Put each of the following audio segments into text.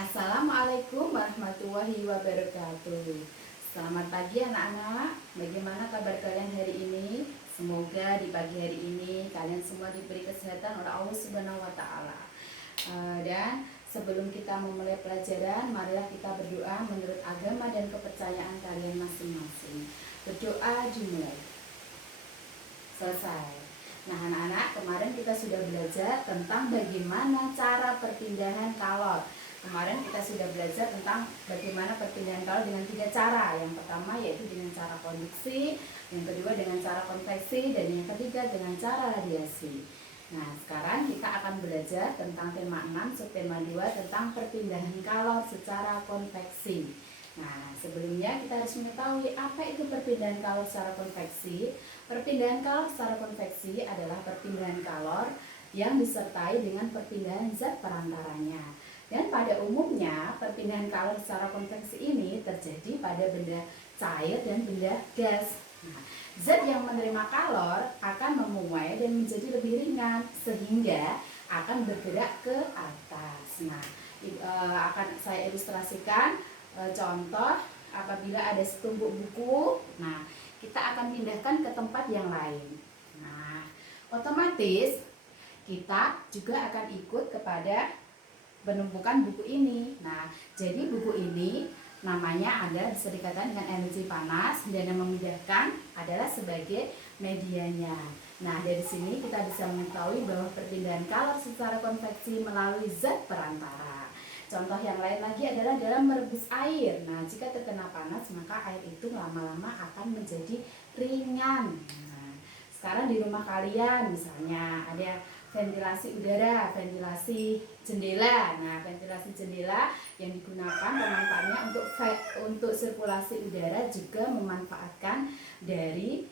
Assalamualaikum warahmatullahi wabarakatuh. Selamat pagi anak-anak. Bagaimana kabar kalian hari ini? Semoga di pagi hari ini kalian semua diberi kesehatan oleh Allah Subhanahu wa taala. Dan sebelum kita memulai pelajaran, marilah kita berdoa menurut agama dan kepercayaan kalian masing-masing. Berdoa dimulai. Selesai. Nah anak-anak, kemarin kita sudah belajar tentang bagaimana cara perpindahan kalor. Kemarin kita sudah belajar tentang bagaimana perpindahan kalor dengan 3 cara. Yang pertama yaitu dengan cara konduksi, yang kedua dengan cara konveksi, dan yang ketiga dengan cara radiasi. Nah sekarang kita akan belajar tentang tema 6 subtema 2 tentang perpindahan kalor secara konveksi. Nah sebelumnya kita harus mengetahui apa itu perpindahan kalor secara konveksi. Perpindahan kalor secara konveksi adalah perpindahan kalor yang disertai dengan perpindahan zat perantaranya. Dan pada umumnya perpindahan kalor secara konveksi ini terjadi pada benda cair dan benda gas. Nah, zat yang menerima kalor akan memuai dan menjadi lebih ringan sehingga akan bergerak ke atas. Nah, akan saya ilustrasikan contoh apabila ada setumpuk buku. Nah, kita akan pindahkan ke tempat yang lain. Nah, otomatis kita juga akan ikut kepada penumpukan buku ini. Nah, jadi buku ini namanya ada bisa dikatakan dengan energi panas dan yang memindahkan adalah sebagai medianya. Nah, dari sini kita bisa mengetahui bahwa perpindahan kalor secara konveksi melalui zat perantara. Contoh yang lain lagi adalah dalam merebus air. Nah, jika terkena panas maka air itu lama-lama akan menjadi ringan. Nah, sekarang di rumah kalian misalnya ada ventilasi udara, ventilasi jendela. Nah, ventilasi jendela yang digunakan pemanfaatnya untuk sirkulasi udara juga memanfaatkan dari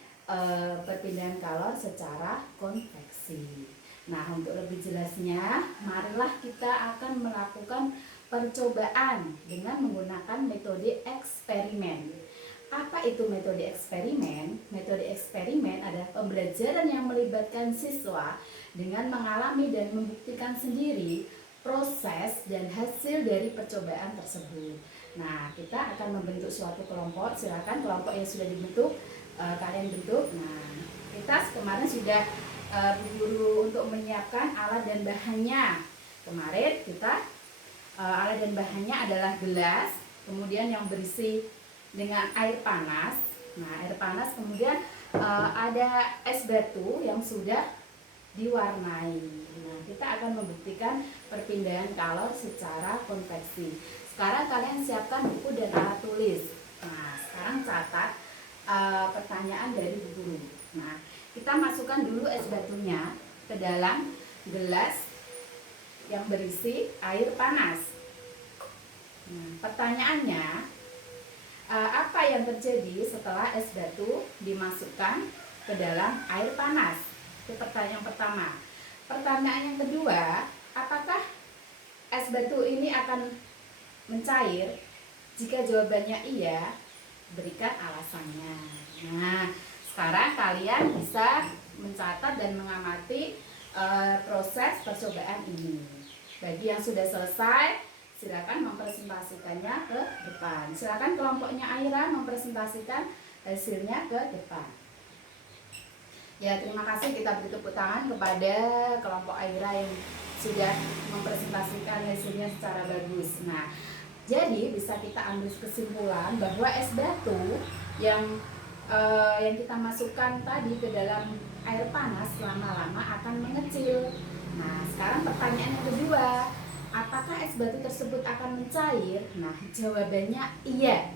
perpindahan kalor secara konveksi. Nah, untuk lebih jelasnya, marilah kita akan melakukan percobaan dengan menggunakan metode eksperimen. Apa itu metode eksperimen? Metode eksperimen adalah pembelajaran yang melibatkan siswa dengan mengalami dan membuktikan sendiri proses dan hasil dari percobaan tersebut. Nah, kita akan membentuk suatu kelompok. Silakan kelompok yang sudah dibentuk kalian bentuk. Nah, kita kemarin sudah berburu untuk menyiapkan alat dan bahannya. Kemarin kita alat dan bahannya adalah gelas, kemudian yang berisi dengan air panas. Nah, air panas, kemudian ada es batu yang sudah diwarnai. Nah, kita akan membuktikan perpindahan kalor secara konveksi. Sekarang kalian siapkan buku dan alat tulis. Nah, sekarang catat pertanyaan dari Bu Guru. Nah, kita masukkan dulu es batunya ke dalam gelas yang berisi air panas. Nah, pertanyaannya, apa yang terjadi setelah es batu dimasukkan ke dalam air panas? Itu pertanyaan pertama. Pertanyaan yang kedua, apakah es batu ini akan mencair? Jika jawabannya iya, berikan alasannya. Nah, sekarang kalian bisa mencatat dan mengamati proses percobaan ini. Bagi yang sudah selesai, silakan mempresentasikannya ke depan. Silakan kelompoknya Aira mempresentasikan hasilnya ke depan. Ya, terima kasih, kita beri tepuk tangan kepada kelompok Aira yang sudah mempresentasikan hasilnya secara bagus. Nah, jadi bisa kita ambil kesimpulan bahwa es batu yang kita masukkan tadi ke dalam air panas lama-lama akan mengecil. Nah, sekarang pertanyaan yang kedua, apakah es batu tersebut akan mencair? Nah, jawabannya iya.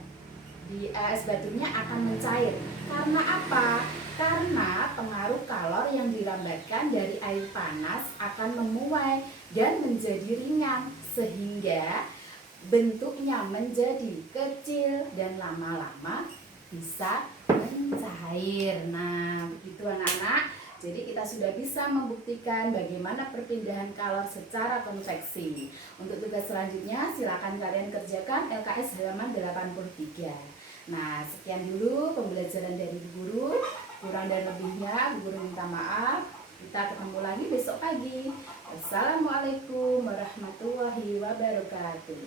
Es batunya akan mencair. Karena apa? Karena pengaruh kalor yang dilambatkan dari air panas akan memuai dan menjadi ringan sehingga bentuknya menjadi kecil dan lama-lama bisa mencair. Nah, begitu anak-anak. Jadi kita sudah bisa membuktikan bagaimana perpindahan kalor secara konveksi. Untuk tugas selanjutnya silakan kalian kerjakan LKS halaman 83. Nah, sekian dulu pembelajaran dari Bu Guru. Kurang dan lebihnya Bu Guru minta maaf. Kita ketemu lagi besok pagi. Wassalamualaikum warahmatullahi wabarakatuh. wabarakatuh.